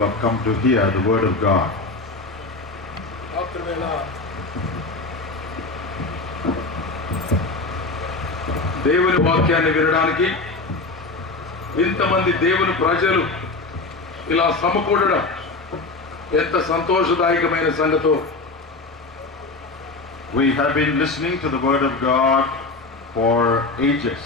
have come to hear the word of God. దేవుని వాక్యాన్ని వినడానికి ఇంతమంది దేవుని ప్రజలు ఇలా సమకూడడం ఎంత సంతోషదాయకమైన సంగతో. We have been listening to the word of God for ages.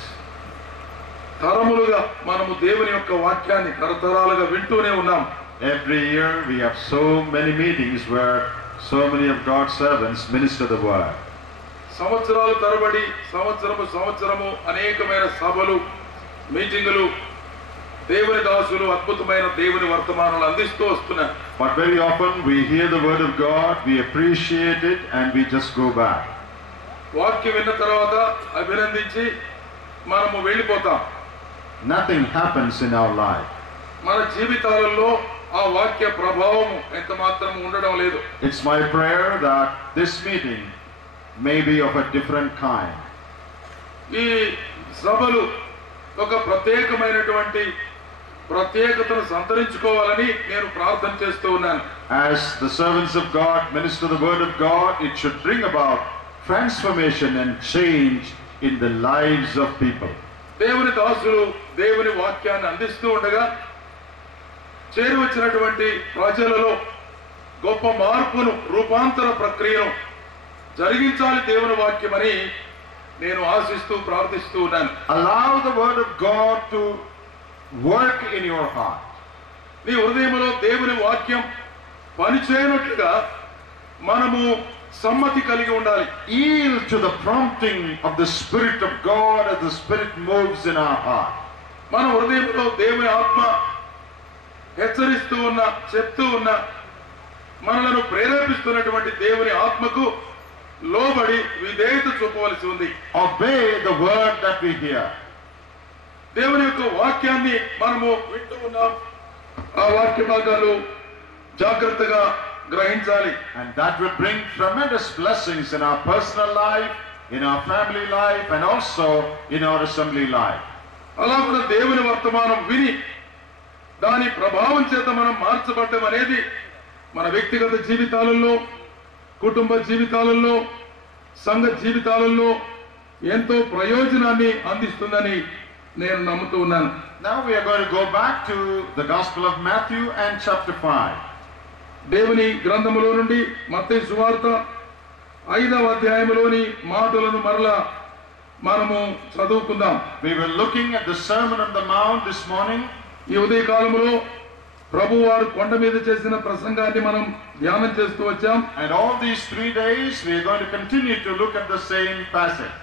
తరములుగా మనము దేవుని యొక్క వాక్యాన్ని తరతరాలుగా వింటూనే ఉన్నాం. Every year we have so many meetings where so many of God's servants minister the word. సంవత్సరాల తరబడి సంవత్సరము అనేకమైన సభలు, మీటింగులు, దేవుని దాసులు అద్భుతమైన దేవుని వర్తమానాలు అందిస్తూ వస్తున్నారు. But very often we hear the word of God, we appreciate it, and we just go back. వాక్యం విన్న తర్వాత అభినందించి మనము వెళ్ళిపోతాం. Nothing happens in our life. మన జీవితాలలో ఆ వాక్య ప్రభావం ఎంత మాత్రం ఉండడం లేదు. It's my prayer that this meeting may be of a different kind. ఈ సభలు ఒక ప్రత్యేకతను సంతరించుకోవాలని నేను ప్రార్థన చేస్తూ ఉన్నాను. As the servants of God minister the word of God, it should bring about transformation and change in the lives of people. దేవుని దాసులు దేవుని వాక్యాన్ని అందిస్తూ ఉండగా చేరువచ్చినటువంటి ప్రజలలో గొప్ప మార్పును, రూపాంతర ప్రక్రియను జరిగించాలి దేవుని వాక్యమని నేను ఆశిస్తూ ప్రార్థిస్తూ ఉన్నాను. Allow the word of God to work in your heart. నీ హృదయంలో దేవుని వాక్యం పనిచేయనట్లుగా మనము సమ్మతి కలిగి ఉండాలి. Yield to the prompting of the Spirit of God as the Spirit moves in our heart. మన హృదయంలో దేవుని ఆత్మ హెచ్చరిస్తూ ఉన్న, చెప్తూ ఉన్న, మనలను ప్రేరేపిస్తున్నటువంటి దేవుని ఆత్మకు లోబడి విధేయత చూపవలసి ఉంది. Obey the word that we hear. దేవుని యొక్క వాక్యాన్ని మనము వింటూ ఉన్నాం. ఆ వాక్య భాగాలు జాగ్రత్తగా గ్రహించాలి. And that will bring tremendous blessings in our personal life, in our family life, and also in our assembly life. అలా మన దేవుని వర్తమానం విని దాని ప్రభావం చేత మనం మార్చబడ్డం అనేది మన వ్యక్తిగత జీవితాలలో, కుటుంబ జీవితాలలో, సంఘ జీవితాలలో ఎంతో ప్రయోజనాన్ని అందిస్తుందని నేను నమ్ముతూ ఉన్నాను. Now we are going to go back to the Gospel of Matthew and chapter 5. దేవుని గ్రంథములో నుండి మత్తయి సువార్త 5వ అధ్యాయములోని మాటలను మరలా మనము చదువుకుందాం. We were looking at the Sermon on the Mount this morning. ఈ ఉదయ కాలంలో ప్రభువారు కొండ మీద చేసిన ప్రసంగాన్ని మనం ధ్యానం చేస్తూ వచ్చాం. And all these 3 days we are going to continue to look at the same passage.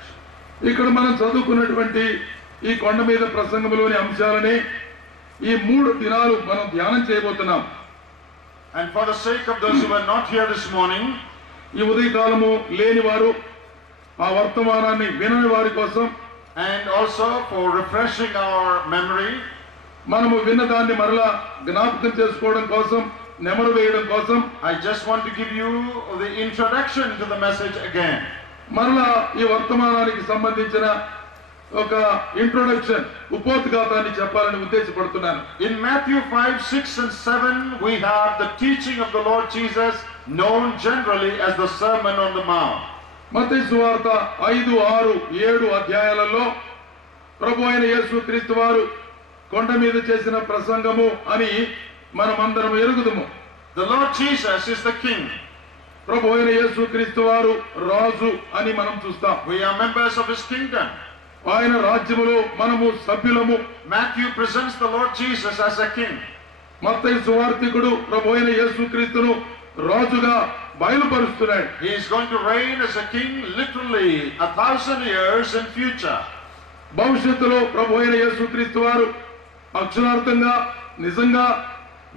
ఇక్కడ మనం చదువుకున్నటువంటి ఈ కొండ మీద ప్రసంగంలోని అంశాలని ఈ 3 దినాలు మనం ధ్యానం చేయబోతున్నాం. And for the sake of those who are not here this morning, ఈ ఉదయ కాలము లేని వారు, ఆ వర్తమానాన్ని వినని వారి కోసం, and also for refreshing our memory, మనము విన్నదాన్ని మరలా జ్ఞాపకం చేసుకోవడం కోసం, నెమరు వేయడం కోసం I just want to give you the introduction to the message again. మరలా ఈ వర్తమానానికి సంబంధించిన ఒక ఇంట్రొడక్షన్, ఉపోద్ఘాతాన్ని చెప్పాలని ఉద్దేశపడుతున్నాను. In Matthew 5, 6 and 7 we have the teaching of the Lord Jesus, known generally as the Sermon on the Mount. మత్తయి సువార్త 5, 6, 7 అధ్యాయాలలో ప్రభు అయిన యేసుక్రీస్తు వారు కొండ మీద చేసిన ప్రసంగము అని మనమందరం ఎరుగుదుము. The Lord Jesus is the King. ప్రభు అయిన యేసుక్రీస్తు వారు రాజు అని మనం చూస్తాం. We are members of His kingdom. ఆయన రాజ్యములో మనము సభ్యులము. Matthew presents the Lord Jesus as a king. మత్తయి సువార్తికుడు ప్రభు అయిన యేసుక్రీస్తును రాజుగా బయలుపరుస్తున్నాడు. He is going to reign as a king literally 1,000 years in future. భవిష్యత్తులో ప్రభు అయిన యేసుక్రీస్తు వారు అక్షరార్థంగా నిజంగా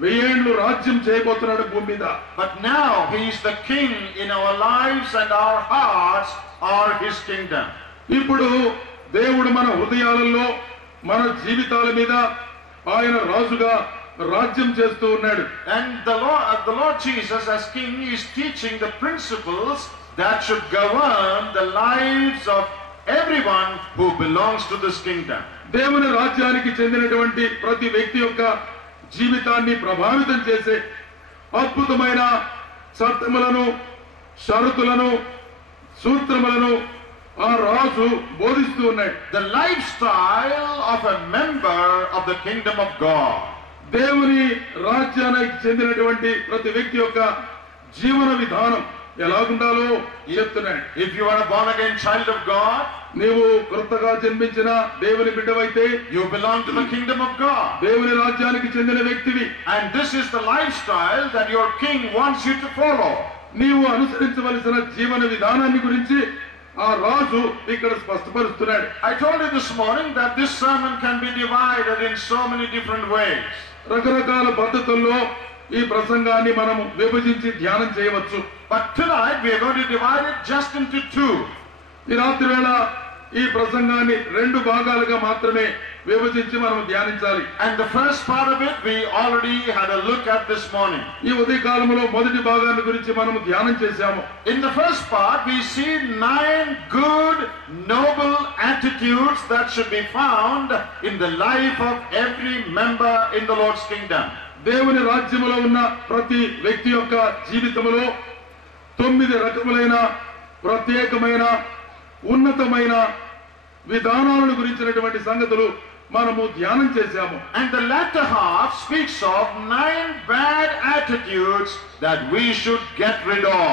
1000 ఏళ్లు రాజ్యం చేయబోతున్నాడు భూమి మీద. But now He is the king in our lives, and our hearts are His kingdom. ఇప్పుడు దేవుడు మన హృదయాలలో, మన జీవితాల మీద ఆయన రాజుగా రాజ్యం చేస్తూ ఉన్నాడు. And the Lord Jesus as king is teaching the principles that should govern the lives of everyone who belongs to this kingdom. దేవుని రాజ్యానికి చెందినటువంటి ప్రతి వ్యక్తి యొక్క జీవితాన్ని ప్రభావితం చేసే అద్భుతమైన చట్టములను, షరతులను, సూత్రములను ఆ రాజు బోధిస్తూ ఉన్నాయి. The lifestyle of a member of the kingdom of God. దేవుని రాజ్యానికి చెందినటువంటి ప్రతి వ్యక్తి యొక్క జీవన విధానం ఎలాగుండాలో చెప్తున్నాడు. If you are a born again child of God, నీవు కొత్తగా జన్మించిన దేవుని బిడ్డవైతే you belong to the kingdom of God. దేవుని రాజ్యానికి చెందిన వ్యక్తివి. And this is the lifestyle that your king wants you to follow. నీవు అనుసరించవలసిన జీవన విధానాన్ని గురించి ఆ రాజు ఇక్కడ స్పష్టపరుస్తున్నాడు. I told you this morning that this sermon can be divided in so many different ways. రకరకాల పద్ధతుల్లో ఈ ప్రసంగాన్ని మనము విభజించి ధ్యానం చేయవచ్చు. But tonight we are going to divide it just into two. ఈ రాత్రి వేళ ఈ ప్రసంగాన్ని రెండు భాగాలుగా మాత్రమే విభజించి మనం ధ్యానించాలి. And the first part of it we already had a look at this morning. ఈ ఉదయకాలంలో మొదటి భాగాన్ని గురించి మనం ధ్యానం చేశాము. In the first part we see 9 good noble attitudes that should be found in the life of every member in the Lord's kingdom. దేవుని రాజ్యములో ఉన్న ప్రతి వ్యక్తి యొక్క జీవితంలో 9 రకములైన ప్రత్యేకమైన ఉన్నతమైన విధానాలను గురించినటువంటి సంగతులు మనము ధ్యానం చేశాము. And the latter half speaks of 9 bad attitudes that we should get rid of.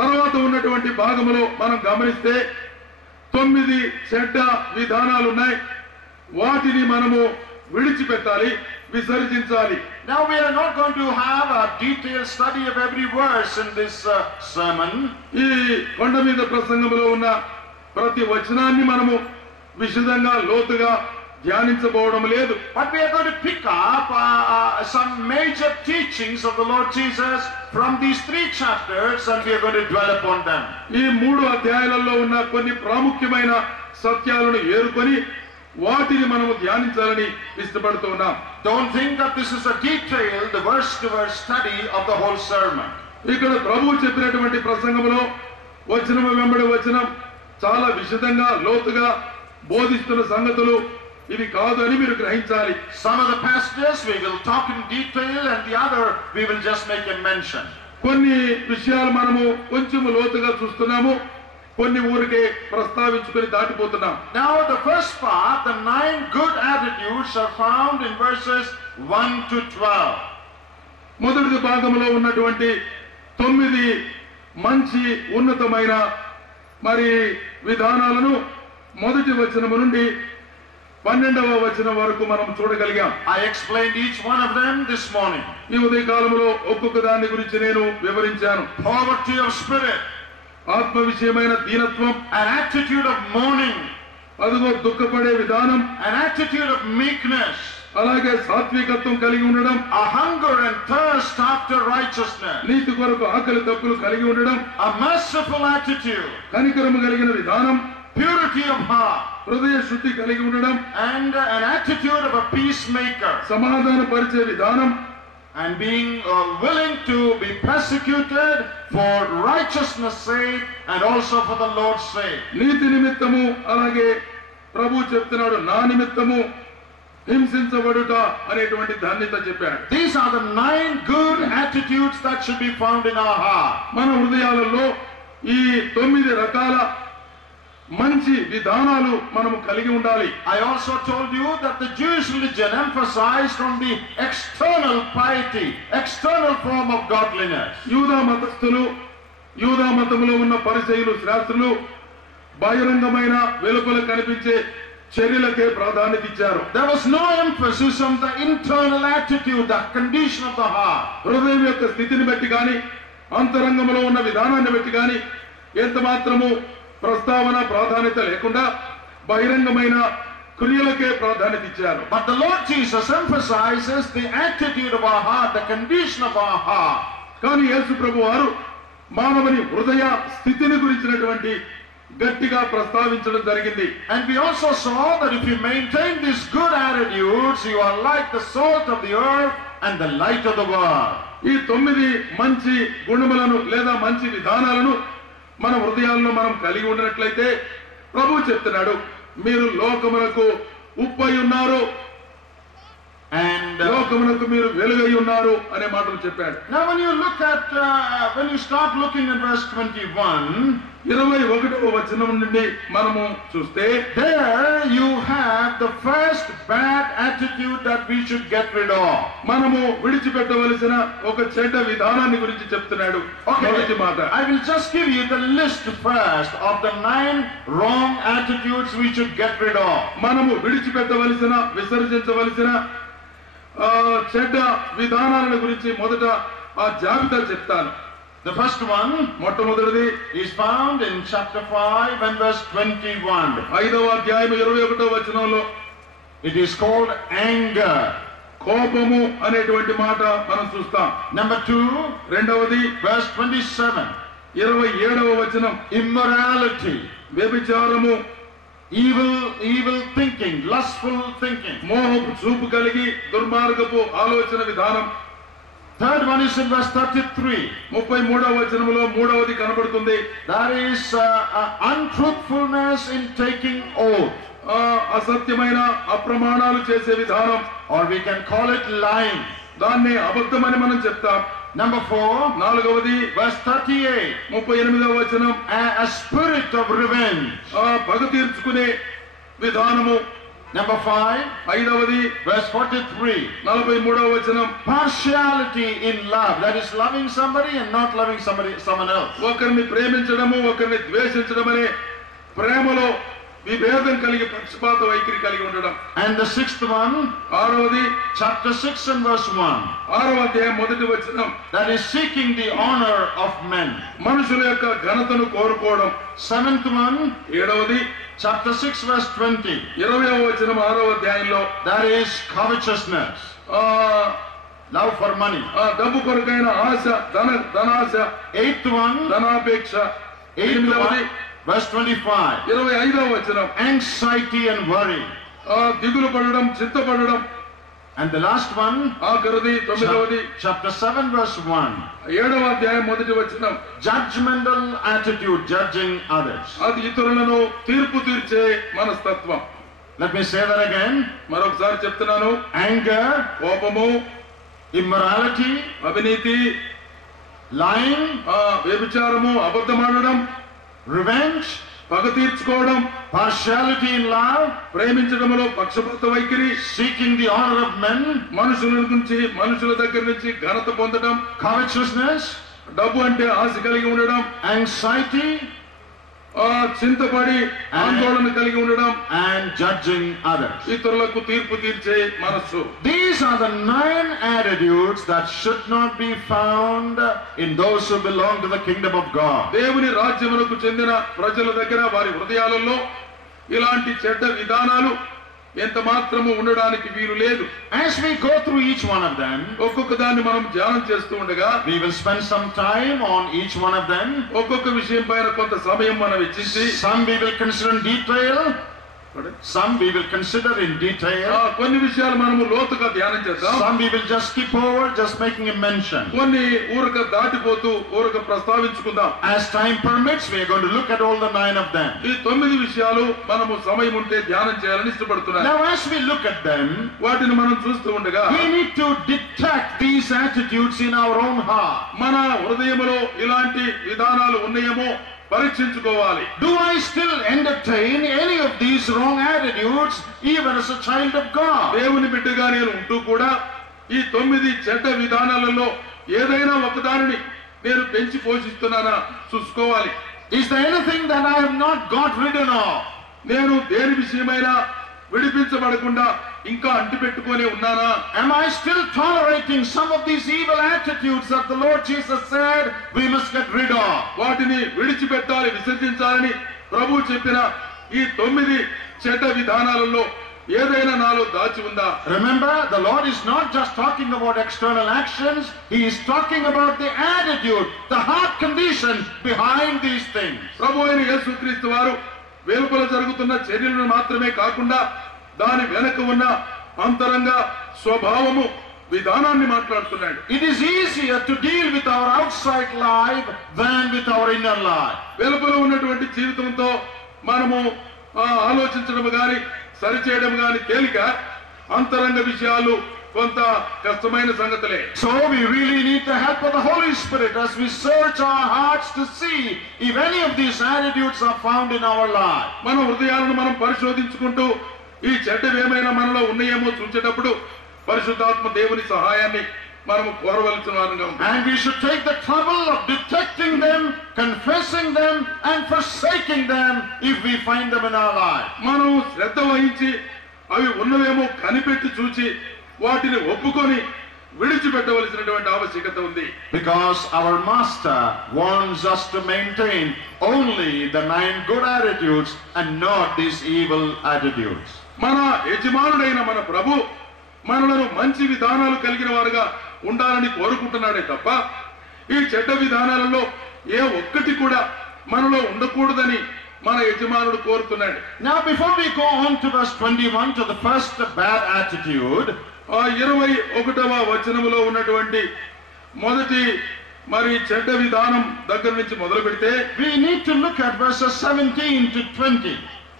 తర్వాత ఉన్నటువంటి భాగములో మనం గమనిస్తే 9 చెడ్డ విధానాలు ఉన్నాయి. వాటిని మనము విడిచిపెట్టాలి, విసర్జించాలి. Now we are not going to have a detailed study of every verse in this sermon. ఈ కొండ మీద ప్రసంగంలో ఉన్న ప్రతి వచనాన్ని మనము విశదంగా లోతుగా ధ్యానించబోవడం లేదు. But we are going to pick up some major teachings of the Lord Jesus from these 3 chapters and we are going to dwell upon them. ఈ 3 అధ్యాయాలలో ఉన్న కొన్ని ప్రాముఖ్యమైన సత్యాలను ఏరుకొని వాటిని మనము ధ్యానించాలని ఇష్టపడుతున్నాం. Don't think that this is a detailed verse to verse study of the whole sermon. ఇక్కడ ప్రభువు చెప్పినటువంటి ప్రసంగంలో వచనం వెంబడి వచనం చాలా విశదంగా లోతుగా బోధిస్తున్న సంగతులు ఇవి కాదు అని మీరు గ్రహించాలి. Some of the passages we will talk in detail and the other we will just make a mention. కొన్ని విషయాలు మనము కొంచెం లోతుగా చూస్తున్నాము, కొన్ని ఊరికే ప్రస్తావించుకొని దాటిపోతున్నాం. Now the first part, the 9 good attitudes are found in verses 1 to 12. మొదటి భాగంలో ఉన్నటువంటి 9 మంచి ఉన్నతమైన మరి విధానాలను మొదటి వచనము నుండి 12వ వచనం వరకు మనం చూడగలిగాం. I explained each one of them this morning. ఈ ఉదయకాలంలో ఒక్కొక్క దాని గురించి నేను వివరించాను. Poverty of spirit, ఆత్మ విషయమైన దీనత్వం, an attitude of mourning, అదుగో దుఃఖపడే విధానం, an attitude of meekness, అలాగే సాత్వికత్వం కలిగి ఉండడం, a hunger and thirst after righteousness, నీతి కొరకు ఆకలి తప్పులు కలిగి ఉండడం, a merciful attitude, కనికరము కలిగిన విధానం, purity of heart, హృదయ శుద్ధి కలిగి ఉండడం, and an attitude of a peacemaker, సమాధాన పరిచే విధానం, and being willing to be persecuted for righteousness' sake and also for the Lord's sake. నీతి నిమిత్తము అలాగే ప్రభు చెప్తున్నాడు నా నిమిత్తము హింసించబడుట అనేటువంటి ధాన్యత చెప్పాడు. These are the 9 good attitudes that should be found in our heart. మన హృదయాలలో ఈ 9 రకాల మంచి విధానాలు మనము కలిగి ఉండాలి. I also told you that the Jewish religion emphasized on the external piety, external form of godliness. యూదా మతస్థులు, యూదా మతములో ఉన్న పరిసయ్యులు, శాస్త్రులు బహిరంగమైన వెలుపల కనిపించే చర్యలకే ప్రాధాన్యత ఇచ్చారు. There was no emphasis on the internal attitude, the condition of the heart. హృదయం యొక్క స్థితిని బట్టి గాని అంతరంగంలో ఉన్న విధానాన్ని బట్టి గాని ఎంత మాత్రము ప్రస్తావన ప్రాధాన్యత లేకుండా బహిరంగమైన క్రియలకే ప్రాధాన్యత ఇచ్చారు. But the Lord Jesus emphasizes the attitude of our heart, the condition of our heart. కానీ యేసు ప్రభు వారు మానవుని హృదయ స్థితిని గురించినటువంటి గట్టిగా ప్రస్తావించడం జరిగింది. And we also saw that if you maintain these good attitudes, you are like the salt of the earth and the light of the world. ఈ 9 మంచి గుణములను లేదా మంచి విధానాలను మన హృదయాల్లో మనం కలిగి ఉన్నట్లయితే ప్రభు చెప్తున్నాడు మీరు లోకములకు ఉప్పై ఉన్నారు, And లోకమునకు మీరు వెలుగై ఉన్నారు అనే మాటలు చెప్పాడు. now when you look at when you start looking at verse 21, 21వ వచనం నుండి మనము చూస్తే there you have the first bad attitude that we should get rid of. మనము విడిచిపెట్టవలసిన ఒక చెడ్డ విధానాన్ని గురించి చెప్తున్నాడు. మొదటి మాట, I will just give you the list first of the 9 wrong attitudes we should get rid of. మనము విడిచిపెట్టవలసిన విసర్జించవలసిన చెడ్డ విధానాల గురించి మొదట ఆ జాబితా చెప్తాను. The first one, మొట్టమొదటిది is found in chapter 5 and verse 21. 5వ అధ్యాయం 21వ వచనంలో. It is called anger. కోపము అనేటువంటి మాట మనం చూస్తాం. Number 2, రెండవది verse 27. 27వ వచనం, Immorality. వ్యభిచారము, Evil thinking, lustful thinking. మోహపు చూపు కలిగి దుర్మార్గపు ఆలోచన విధానం. Third one is in verse 33. 33వ వచనములో మూడవది కనబడుతుంది. That is untruthfulness in taking oath. అసత్యమైన అప్రమాణాలు చేసే విధానం, or we can call it lying. దాన్ని అబద్ధమని మనం చెప్తాం. Number 4, నాలుగవది verse 38. 38వ వచనం, A spirit of revenge. పగ తీర్చుకునే విధానము. Number 5, ఐదవది verse 43. 43వ వచనం, Partiality in love. That is loving somebody and not loving someone else. ఒకరిని ప్రేమించడము ఒకరిని ద్వేషించడం అనే ప్రేమలో విభేదం కలిగి పక్షపాత వైఖరి కలిగి ఉండడం. And the 6th one, ఆరవది chapter 6 and verse 1. 6వ అధ్యాయం మొదటి వచనం, That is seeking the honor of men. మనుషుల యొక్క ఘనతను కోరుకోవడం. 7th one, 7వది chapter 6 verse 20. 20వ వచనం 6వ అధ్యాయంలో, That is covetousness. Love for money. డబ్బు కొరకైన ఆశ, ధనాశ, 8th one, ధనాపేక్ష. 8th 8వది one, verse 25. 25వ వచనం, Anxiety and worry. దిగులు పడడం, చింతపడడం. And the last one, ఆఖరిది 9వది chapter 7 verse 1. 7వ అధ్యాయం మొదటి వచనం, Judgmental attitude, judging others. అది ఇతరులను తీర్పు తీర్చే మనస్తత్వం. Let me say that again. మరొకసారి చెప్తున్నాను. Anger, కోపము, immorality, అవినీతి, lying, వ్యభిచారము, అబద్ధమాడడం, revenge, పగ తీర్చుకోవడం, partiality in love, ప్రేమించడంలో పక్షపాత వైఖరి, seeking the honor of men, మనుషుల దగ్గర నుంచి ఘనత పొందడం, covetousness, డబ్బు అంటే ఆశ కలిగి ఉండడం, anxiety, చింతపడి ఆందోళన కలిగి ఉండడం, and judging others. ఇతరులకు తీర్పు తీర్చే మనస్సు. These are the 9 attitudes that should not be found in those who belong to the kingdom of God. దేవుని రాజ్యమునకు చెందిన ప్రజల దగ్గర వారి హృదయాలలో ఇలాంటి చెడ్డ విధానాలు ఎంత మాత్రము ఉండడానికి వీలు లేదు. As we go through each one of them, ఒక్కొక్క దాన్ని మనం ధ్యానం చేస్తూ ఉండగా we will spend some time on each one of them. ఒక్కొక్క విషయం పైన కొంత సమయం మనం వెచ్చించి, Some we will consider in detail, some we will consider in detail, కొన్ని విషయాలు మనము లోతుగా ధ్యానం చేద్దాం. some we will just skip over, just making a mention. కొన్ని ఊరక దాటిపోతూ ఊరక ప్రస్తావించుకుందాం. As time permits, we are going to look at all the 9 of them. ఈ 9 విషయాలు మనము సమయం ఉంటే ధ్యానం చేయాలని ఇష్టపడుతున్నాను. Now as we look at them, వాటిని మనం చూస్తూ ఉండగా we need to detect these attitudes in our own heart. మన హృదయములో ఇలాంటి విధానాలు ఉన్నాయేమో పరీక్షించుకోవాలి. Do I still entertain any of these wrong attitudes even as a child of God? దేవుని బిడ్డగా నేను ఉంటూ కూడా ఈ 9 చెడ్డ విధానాలలో ఏదైనా ఒకదానిని నేను పెంచి పోషిస్తున్నానా చూసుకోవాలి. Is there anything that I have not got rid of? నేను దేని విషయమైనా విడిపించబడకుండా ఇంకా అంటిపెట్టుకొని ఉన్నానా? Am I still tolerating some of these evil attitudes that the Lord Jesus said we must get rid of? వాటిని విడిచిపెట్టాలి, విసర్జించాలని ప్రభు చెప్పిన ఈ 9 చెడ్డ విధానాలలో ఏదైనా నాలో దాచి ఉందా? Remember, the Lord is not just talking about external actions, He is talking about the attitude, the heart condition behind these things. ప్రభు అయిన యేసుక్రీస్తు వారు వెలుపల జరుగుతున్న చర్యలను మాత్రమే కాకుండా దాని వెనక ఉన్న అంతరంగ స్వభావము విధానాన్ని మాట్లాడుతున్నాడు. It is easier to deal with our outside life than with our inner life. వెలుపల ఉన్నటువంటి జీవితంతో మనము ఆలోచించడం గాని సరిచేయడం గాని తేలిక, అంతరంగ విషయాలు కొంత కష్టమైన సంగతులే. So we really need the help of the Holy Spirit as we search our hearts to see if any of these attitudes are found in our life. మన హృదయాలను మనం పరిశోధించుకుంటూ ఈ చెడ్డవి ఏమైనా మనలో ఉన్నాయేమో చూసేటప్పుడు పరిశుద్ధాత్మ దేవుని సహాయాన్ని మనం కోరవలసిన వారంగా ఉంటాం. And we should take the trouble of detecting them, confessing them and forsaking them if we find them in our life. మనం శ్రద్ధ వహించి అవి ఉన్నవేమో కనిపెట్టి చూచి వాటిని ఒప్పుకొని విడిచిపెట్టవలసినటువంటి ఆవశ్యకత ఉంది. Because our master wants us to maintain only the 9 good attitudes and not these evil attitudes. మన యజమానుడైన మన ప్రభు మనలను మంచి విధానాలు కలిగిన వారుగా ఉండాలని కోరుకుంటున్నాడే తప్ప ఈ చెడ్డ విధానాలలో ఏ ఒక్కటి కూడా మనలో ఉండకూడదని మన యజమానుడు కోరుతున్నాడు. Now before we go on to verse 21 to the first bad attitude, 21వ వచనములో ఉన్నటువంటి మొదటి మరి చెడ్డ విధానం దగ్గర నుంచి మొదలు పెడితే we need to look at verses 17 to 20.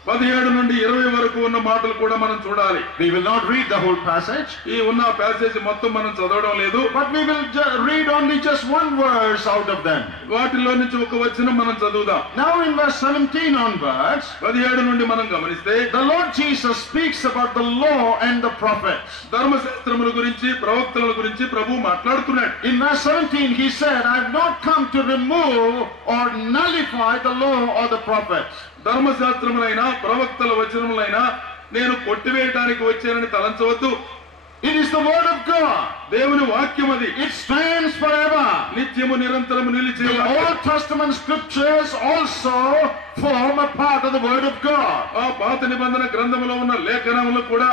17 నుండి 20 వరకు ఉన్న మాటలు కూడా మనం చూడాలి. We will not read the whole passage. ఈ ఉన్న ప్యాసేజ్ మొత్తం మనం చదవడం లేదు. But we will read only just one verse out of them. వాటిలో నుంచి ఒక వచనం మనం చదువుదాం. Now in verse 17 onwards, 17 నుండి మనం గమనిస్తే the Lord Jesus speaks about the law and the prophets. ధర్మశాస్త్రముల గురించి ప్రవక్తల గురించి ప్రభు మాట్లాడుతున్నాడు. In verse 17 he said, I have not come to remove or nullify the law or the prophets. ధర్మశాస్త్రములైనా ప్రవక్తల వచనములైనా నేను కొట్టివేయడానికి వచ్చానని తలంచవద్దు. It is the word of God. దేవుని వాక్యం అది. It stands forever. నిత్యము నిరంతరము నిలిచే The Old Testament scriptures also form a part of the word of God. ఆ పాత నిబంధన గ్రంథములో ఉన్న లేఖనములు కూడా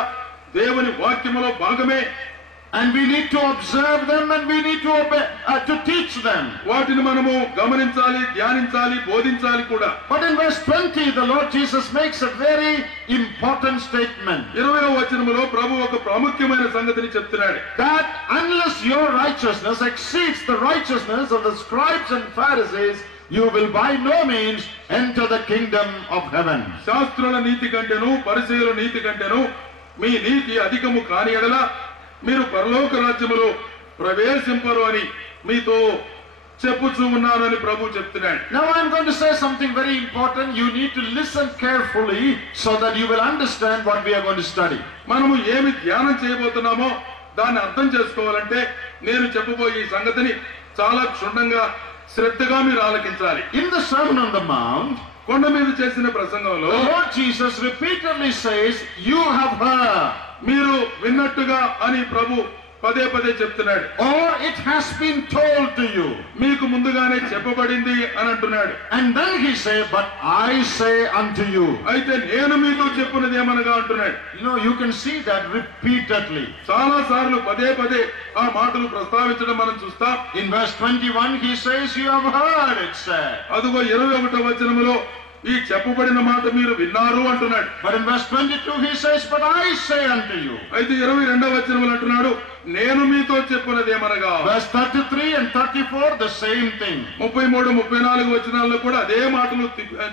దేవుని వాక్యములో భాగమే. And we need to observe them and we need to obey, to teach them. వాటిని మనము గమనించాలి, ధ్యానించాలి, బోధించాలి కూడా. But in verse 20 the Lord Jesus makes a very important statement. 20వ వచనములో ప్రభు ఒక ప్రాముఖ్యమైన సంగతిని చెప్తున్నాడు. That unless your righteousness exceeds the righteousness of the scribes and Pharisees, you will by no means enter the kingdom of heaven. శాస్త్రుల నీతి కంటేను పరిసయ్యుల నీతి కంటేను మీ నీతి అధికము కాని ఎడల మీరు పరలోక రాజ్యములో ప్రవేశింపరు అని మీతో చెప్పుచూ ఉన్నానని ప్రభు చెప్తున్నాడు. Now I am going to say something very important. You need to listen carefully so that you will understand what we are going to study. మనము ఏమి ధ్యానం చేయబోతున్నామో దాన్ని అర్థం చేసుకోవాలంటే నేను చెప్పబోయే ఈ సంగతిని చాలా క్షుణ్ణంగా శ్రద్ధగా మీరు ఆలకించాలి. In the Sermon on the Mount, కొండ మీద చేసిన ప్రసంగంలో the Lord Jesus repeatedly says, you have heard. మీరు విన్నట్టుగా అని ప్రభు పదే పదే చెప్తున్నాడు. Or it has been told to you. మీకు ముందుగానే చెప్పబడింది అని అంటున్నాడు. And then he said, but I say unto you. అయితే నేను మీతో చెప్పున్నది ఏమనగా అంటున్నాడు. You know, you can see that repeatedly. చాలా సార్లు పదే పదే ఆ మాటలు ప్రస్తావించడం మనం చూస్తాం. In verse 21 he says, you have heard it said. అదిగో 21వ వచనములో ఈ చెప్పబడిన మాట మీరు విన్నారు అంటున్నాడు. But in verse 22 he says, but I say unto you. అయితే 22వ వచనములో అంటున్నాడు, నేను మీతో చెప్పున్నది ఏమనగా. Verse 33 and 34 the same thing. 33, 34 వచనాల్లో కూడా అదే మాటలు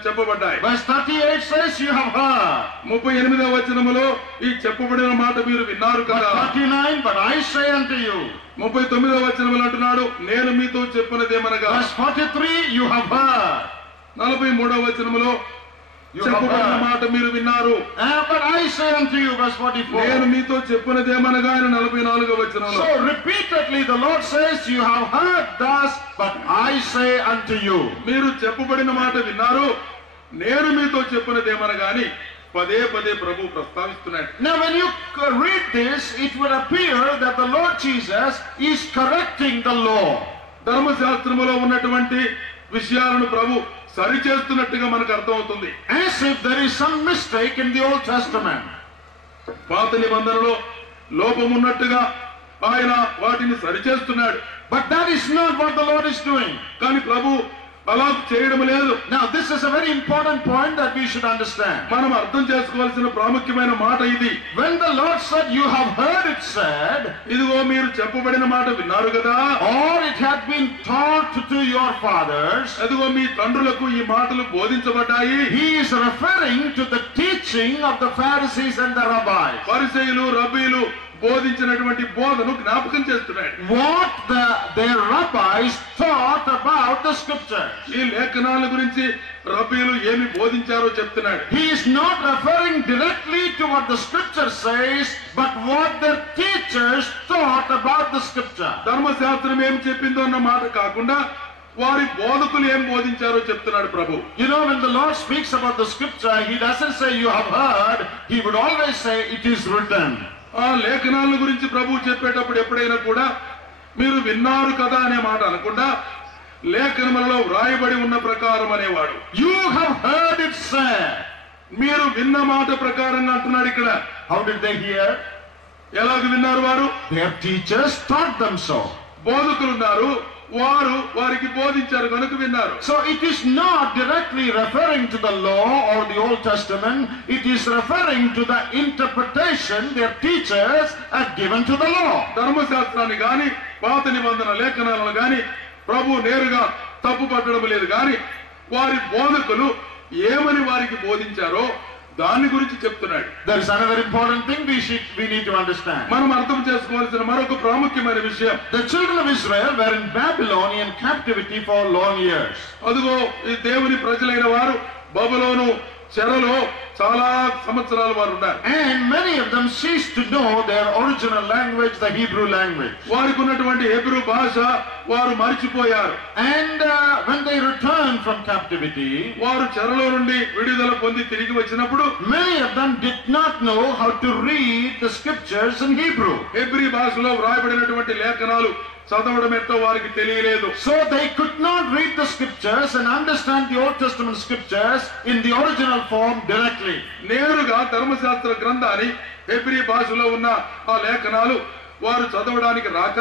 చెప్పబడ్డాయి. Verse 38 says, you have heard. 38వ వచనములో ఈ చెప్పబడిన మాట మీరు విన్నారు కదా. 39 but I say unto you. 39వ వచనములో అంటున్నాడు, నేను మీతో చెప్పున్నది ఏమనగా. Verse 43 you have heard. 43వ వచనములో చెప్పబడిన మాట మీరు విన్నారు. But I say unto you, verse 44. నేను మీతో చెప్పున్నది ఏమనగా ఆయన 44వ వచనంలో. So repeatedly the Lord says, you have heard thus, but I say unto you. మీరు చెప్పబడిన మాట విన్నారు, నేను మీతో చెప్పున్నది ఏమనగా అని పదే పదే ప్రభు ప్రస్తావిస్తున్నాడు. Now when you read this, it would appear that the Lord Jesus is correcting the law. ధర్మశాస్త్రములో ఉన్నటువంటి విషయాలను ప్రభు సరిచేస్తున్నట్టుగా మనకు అర్థమవుతుంది. As if there is some mistake in the Old Testament. పాత నిబంధనలో లోపం ఉన్నట్టుగా ఆయన వాటిని సరిచేస్తున్నాడు. But that is not what the Lord is doing. కానీ ప్రభు అలా చేయడం లేదు. Now this is a very important point that we should understand. మనం అర్థం చేసుకోవాల్సిన ప్రాముఖ్యమైన మాట ఇది. When the Lord said, you have heard it said, ఇదిగో మీరు చెప్పబడిన మాట విన్నారు కదా, or it had been taught to your fathers, అదిగో మీ తండ్రులకు ఈ మాటలు బోధించబడ్డాయి. he is referring to the teaching of the Pharisees and the rabbis. పరిసయ్యులు రబ్బీలు బోధించినటువంటి బోధను జ్ఞాపకం చేస్తున్నాడు. What their rabbis taught about the scriptures. ఈ లేఖనాల గురించి రబ్బీలు ఏమి బోధించారో చెప్తున్నాడు. He is not referring directly to what the scripture says, but what their teachers taught about the scripture. ధర్మశాస్త్రం ఏం చెప్పిందో అన్న మాట కాకుండా వారి బోధకులు ఏం బోధించారో చెప్తున్నాడు ప్రభు. You know, when the Lord speaks about the scripture, he doesn't say you have heard, he would always say it is written. ఆ లేఖనాల గురించి ప్రభు చెప్పేటప్పుడు ఎప్పుడైనా కూడా మీరు విన్నారు కదా అనే మాట అనకుండా లేఖనములలో వ్రాయబడి ఉన్న ప్రకారం అనేవాడు. You have heard it said. మీరు విన్న మాట ప్రకారంగా అంటున్నాడు ఇక్కడ. How did they hear? ఎలాగ విన్నారు వారు? Their teachers taught them so. బోధకులు ఉన్నారు, వారు వారికి బోధించారు కనుక విన్నారు. So it is not directly referring to the law or the Old Testament, it is referring to the interpretation their teachers had given to the law. ధర్మశాస్త్రాన్ని గాని పాత నిబంధన లేఖనాలను గాని ప్రభు నేరుగా తప్పు పట్టడం లేదు గాని వారి బోధకులు ఏమని వారికి బోధించారో దాని గురించి చెప్తున్నాడు. There is another important thing we need to understand. మనం అర్థం చేసుకోవాల్సిన మరొక ప్రాముఖ్యమైన విషయం. The children of Israel were in Babylonian captivity for long years. అదిగో ఈ దేవుని ప్రజలైన వారు బబులోను చెరలో చాలా సంవత్సరాలు వారు ఉన్నారు. And many of them ceased to know their original language, the Hebrew language. వారికి ఉన్నటువంటి హెబ్రూ భాష వారు మర్చిపోయారు. And when they returned from captivity, వారు చెరలో నుండి విడుదల పొంది తిరిగి వచ్చినప్పుడు many of them did not know how to read the scriptures in Hebrew. Hebrew భాషలో వ్రాయబడినటువంటి లేఖనాలు చదవడం ఎంతో వారికి తెలియలేదు. So they could not read the scriptures and understand the Old Testament scriptures in the original form directly. నేరుగా ధర్మశాస్త్ర గ్రంథాన్ని Hebrew భాషలో ఉన్న ఆ లేఖనాలు వారు చదవడానికి రాక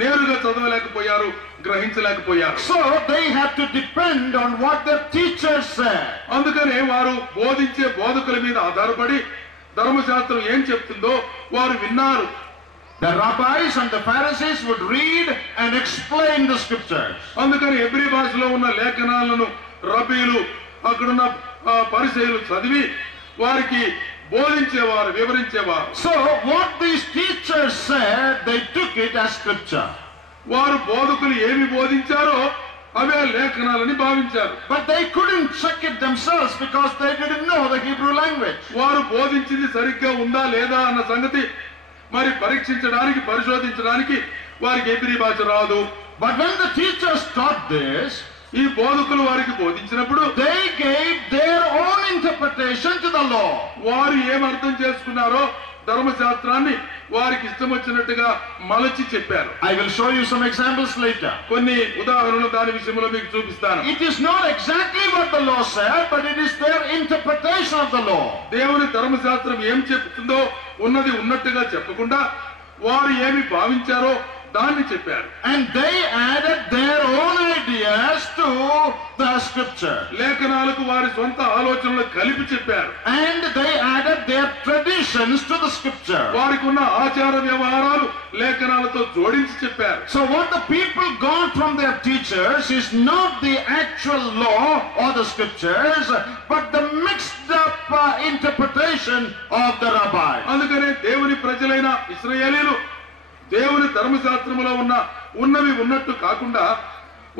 నేరుగా చదవలేకపోయారు, గ్రహించలేకపోయారు. So they had to depend on what their teachers said. అందుకనే వారు బోధించే బోధకుల మీద ఆధారపడి ధర్మశాస్త్రం ఏం చెప్తుందో వారు విన్నారు. The rabbis and the Pharisees would read and explain the scriptures. అందుకని హెబ్రీ భాషలో ఉన్న లేఖనాలను రబ్బీలు అక్కడున్న పరిసయ్యులు చదివి వారికి బోధించేవారు, వివరించేవారు. So what these teachers said, they took it as scripture. వారు బోధకులు ఏమి బోధించారో అవే లేఖనాలని భావించారు. But they couldn't check it themselves because they didn't know the Hebrew language. వారు బోధించింది సరిగ్గా ఉందా లేదా అన్న సంగతి మరి పరీక్షించడానికి, పరిశోధించడానికి వారికి హెబ్రీ భాష రాదు. But when the teachers taught this, ఈ బోధకులు వారికి బోధించినప్పుడు they gave their own interpretation to the law. వారు ఏం అర్థం చేసుకున్నారో ధర్మశాస్త్రాన్ని వారికి ఇష్టం వచ్చినట్టుగా మలచి చెప్పారు. I will show you some examples later. కొన్ని ఉదాహరణలు దాని విషయంలో మీకు చూపిస్తాను. It is not exactly what the law said, but it is their interpretation of the law. దేవుని ధర్మశాస్త్రం ఏం చెప్తుందో ఉన్నది ఉన్నట్టుగా చెప్పకుండా వారు ఏమి భావించారో దాన్ని చెప్పారు. And they added their own ideas to the scripture. లేఖనాలకు వారి సొంత ఆలోచనలు కలిపి చెప్పారు. And they added their traditions to the scripture. వారికి ఉన్న ఆచార వ్యవహారాలు లేఖనాలతో జోడించి చెప్పారు. So what the people got from their teachers is not the actual law or the scriptures, but the mixed up interpretation of the rabbi. అందుకనే దేవుని ప్రజలైన ఇశ్రాయేలీయులు దేవుని ధర్మశాస్త్రములో ఉన్నవి ఉన్నట్టు కాకుండా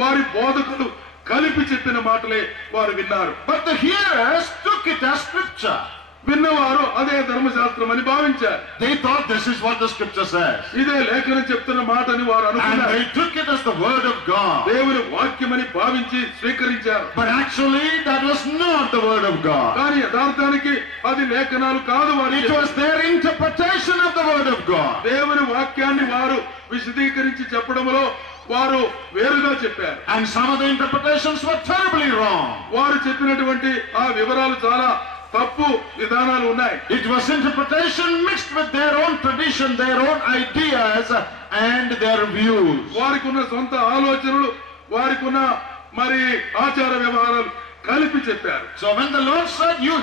వారి బోధకులు కలిపి చెప్పిన మాటలే వారు విన్నారు. But the hearers took it as scripture. విన్నవారు అదే ధర్మశాస్త్రం అని భావించారు. They thought this is what the scripture says. ఇదే లేఖనం చెప్తున్న మాట అని వారు And అనుకున్నారు. they took it as the word of God. దేవుని వాక్యమని భావించి స్వీకరించారు. But actually that was not the word of God. కానీ యథార్థానికి అది లేఖనాలు కాదు. వారి It was their interpretation of the word of God. దేవుని వాక్యాన్ని వారు విశదీకరించి చెప్పడంలో వారు వేరుగా చెప్పారు. And some of the interpretations were terribly wrong. వారు చెప్పినటువంటి ఆ వివరాలు చాలా తప్పు విధానాలు ఉన్నాయి. It was interpretation mixed with their own tradition, their own ideas and their views. వారికి ఉన్న సొంత ఆలోచనలు, వారికి ఉన్న మరి ఆచార వ్యవహారాలు కలిపి చెప్పారు. So when the Lord said you